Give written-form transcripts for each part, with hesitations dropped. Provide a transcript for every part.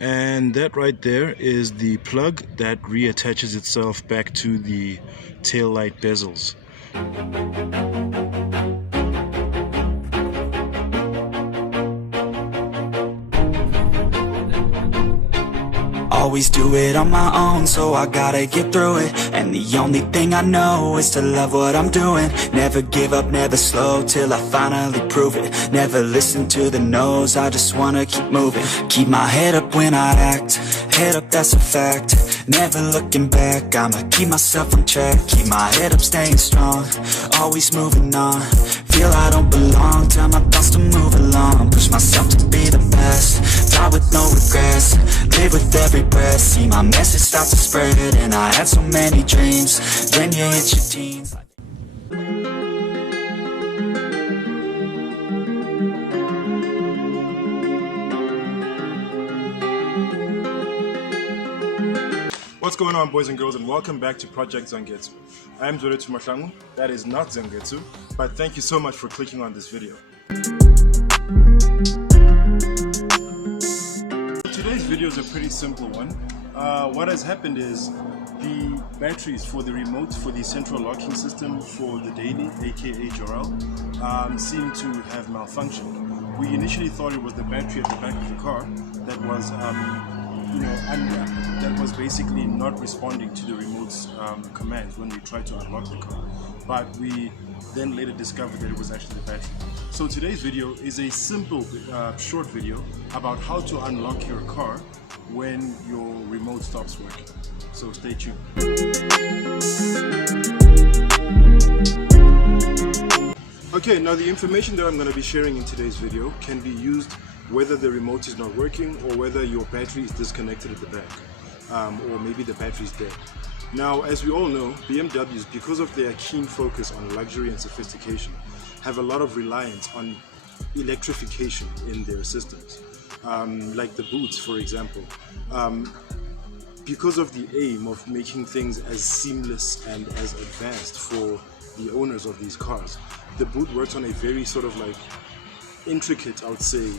And that right there is the plug that reattaches itself back to the tail light bezels. Always do it on my own, so I gotta get through it. And the only thing I know is to love what I'm doing. Never give up, never slow, till I finally prove it. Never listen to the no's, I just wanna keep moving. Keep my head up when I act, head up, that's a fact. Never looking back, I'ma keep myself on track. Keep my head up, staying strong, always moving on. Feel I don't belong, tell my thoughts to move along. Push myself to be the best, die with no regrets. Live with every breath, see my message start to spread. And I had so many dreams, then you hit your teens. What's going on, boys and girls, and welcome back to Project Zangetsu. I am Zoretu Mashangu, that is not Zangetsu, but thank you so much for clicking on this video. Today's video is a pretty simple one. What has happened is the batteries for the remote for the central locking system for the daily, aka Jorel, seem to have malfunctioned. We initially thought it was the battery at the back of the car that was that was basically not responding to the remote's commands when we tried to unlock the car. But we then later discovered that it was actually the battery. So today's video is a simple, short video about how to unlock your car when your remote stops working. So stay tuned. Okay, now the information that I'm going to be sharing in today's video can be used whether the remote is not working or whether your battery is disconnected at the back, or maybe the battery is dead. Now, as we all know, BMWs, because of their keen focus on luxury and sophistication, have a lot of reliance on electrification in their systems, like the boots, for example. Because of the aim of making things as seamless and as advanced for the owners of these cars, the boot works on a very sort of like intricate, I would say,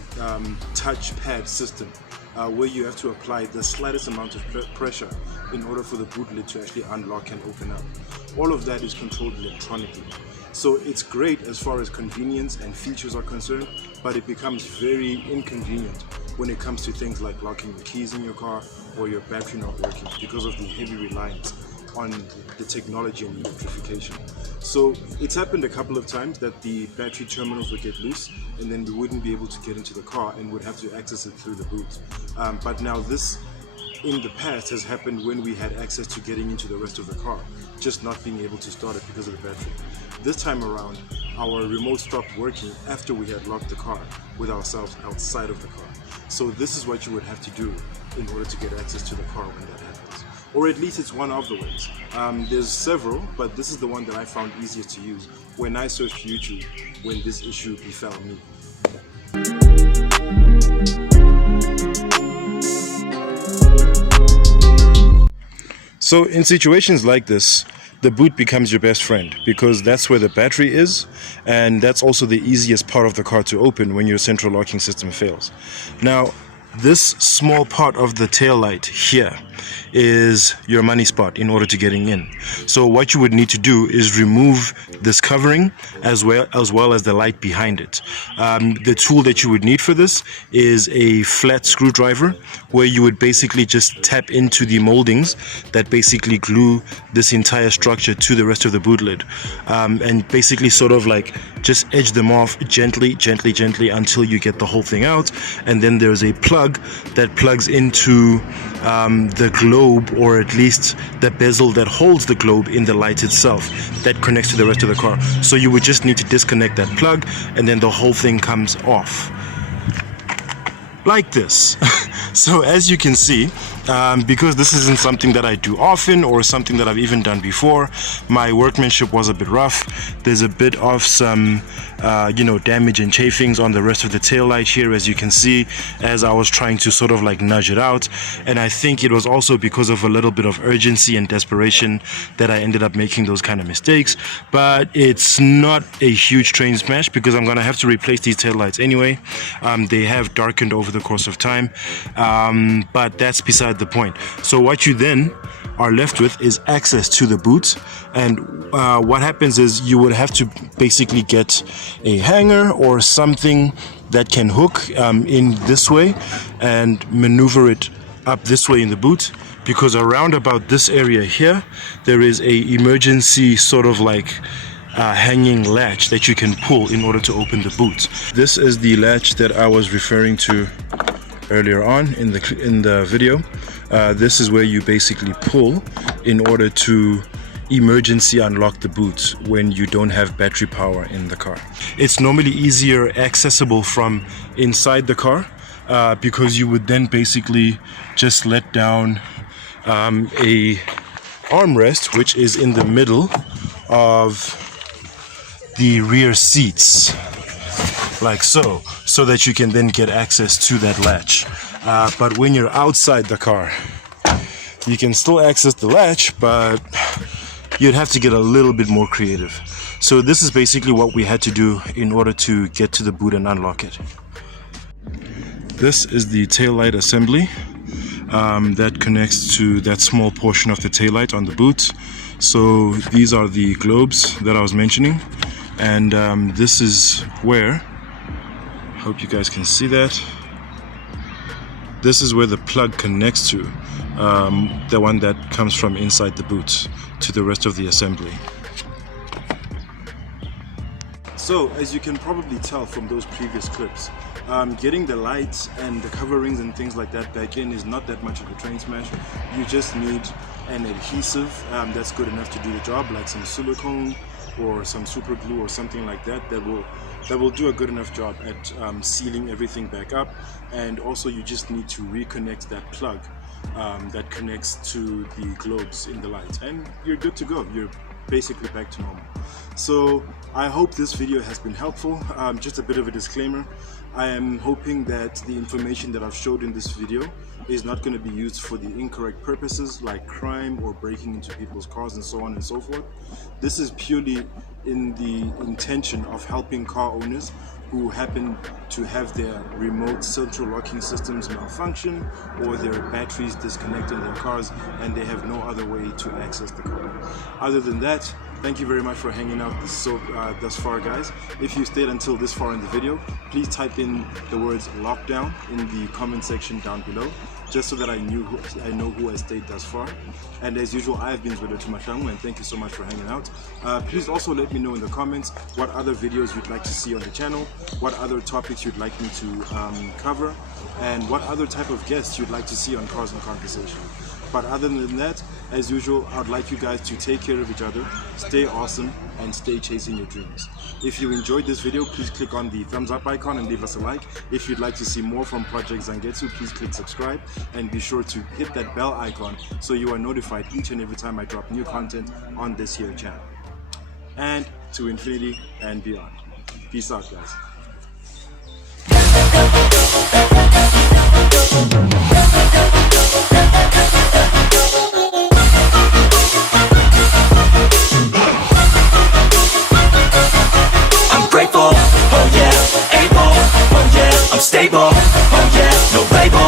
touchpad system, where you have to apply the slightest amount of pressure in order for the boot lid to actually unlock and open up. All of that is controlled electronically. So it's great as far as convenience and features are concerned, but it becomes very inconvenient when it comes to things like locking the keys in your car or your battery not working because of the heavy reliance on the technology and electrification. So it's happened a couple of times that the battery terminals would get loose and then we wouldn't be able to get into the car and would have to access it through the boot. But now this in the past has happened when we had access to getting into the rest of the car, just not being able to start it because of the battery. This time around, our remote stopped working after we had locked the car with ourselves outside of the car. So this is what you would have to do in order to get access to the car when that happens. Or at least it's one of the ways. There's several, but this is the one that I found easiest to use when I searched YouTube when this issue befell me. So in situations like this, the boot becomes your best friend because that's where the battery is, and that's also the easiest part of the car to open when your central locking system fails. Now, this small part of the tail light here is your money spot in order to getting in. So what you would need to do is remove this covering as well as the light behind it. The tool that you would need for this is a flat screwdriver where you would basically just tap into the moldings that basically glue this entire structure to the rest of the boot lid, and basically sort of like just edge them off gently until you get the whole thing out. And then there's a plug that plugs into the globe, or at least the bezel that holds the globe in the light itself, that connects to the rest of the car. So you would just need to disconnect that plug and then the whole thing comes off like this. So as you can see, Because this isn't something that I do often or something that I've even done before, my workmanship was a bit rough. There's a bit of some damage and chafings on the rest of the tail light here, as you can see, as I was trying to sort of like nudge it out. And I think it was also because of a little bit of urgency and desperation that I ended up making those kind of mistakes. But it's not a huge train smash because I'm gonna have to replace these tail lights anyway. They have darkened over the course of time, but that's beside the point. So what you then are left with is access to the boot, and what happens is you would have to basically get a hanger or something that can hook in this way and maneuver it up this way in the boot, because around about this area here there is a emergency sort of like hanging latch that you can pull in order to open the boot. This is the latch that I was referring to earlier on in the video. This is where you basically pull in order to emergency unlock the boot when you don't have battery power in the car. It's normally easier accessible from inside the car because you would then basically just let down a armrest which is in the middle of the rear seats, like so that you can then get access to that latch. But when you're outside the car, you can still access the latch, but you'd have to get a little bit more creative. So this is basically what we had to do in order to get to the boot and unlock it. This is the taillight assembly that connects to that small portion of the taillight on the boot. So these are the globes that I was mentioning, and this is where, hope you guys can see that, this is where the plug connects to, the one that comes from inside the boot to the rest of the assembly. So as you can probably tell from those previous clips, getting the lights and the coverings and things like that back in is not that much of a train smash. You just need an adhesive that's good enough to do the job, like some silicone or some super glue or something like that, that will do a good enough job at sealing everything back up. And also you just need to reconnect that plug that connects to the globes in the lights, and you're good to go. You're basically back to normal. So I hope this video has been helpful. Just a bit of a disclaimer, I am hoping that the information that I've showed in this video is not going to be used for the incorrect purposes like crime or breaking into people's cars and so on and so forth. This is purely in the intention of helping car owners who happen to have their remote central locking systems malfunction or their batteries disconnect in their cars and they have no other way to access the car. Other than that, thank you very much for hanging out thus far, guys. If you stayed until this far in the video, please type in the words lockdown in the comment section down below, just so that I know who has stayed thus far. And as usual, I have been Zwelo Tumashangu, and thank you so much for hanging out. Please also let me know in the comments what other videos you'd like to see on the channel, what other topics you'd like me to cover, and what other type of guests you'd like to see on Cars and Conversation. But other than that, as usual, I'd like you guys to take care of each other, stay awesome, and stay chasing your dreams. If you enjoyed this video, please click on the thumbs up icon and leave us a like. If you'd like to see more from Project Zangetsu, please click subscribe and be sure to hit that bell icon so you are notified each and every time I drop new content on this here channel. And to infinity and beyond. Peace out, guys. Grateful, oh yeah, able, oh yeah, I'm stable, oh yeah, no label.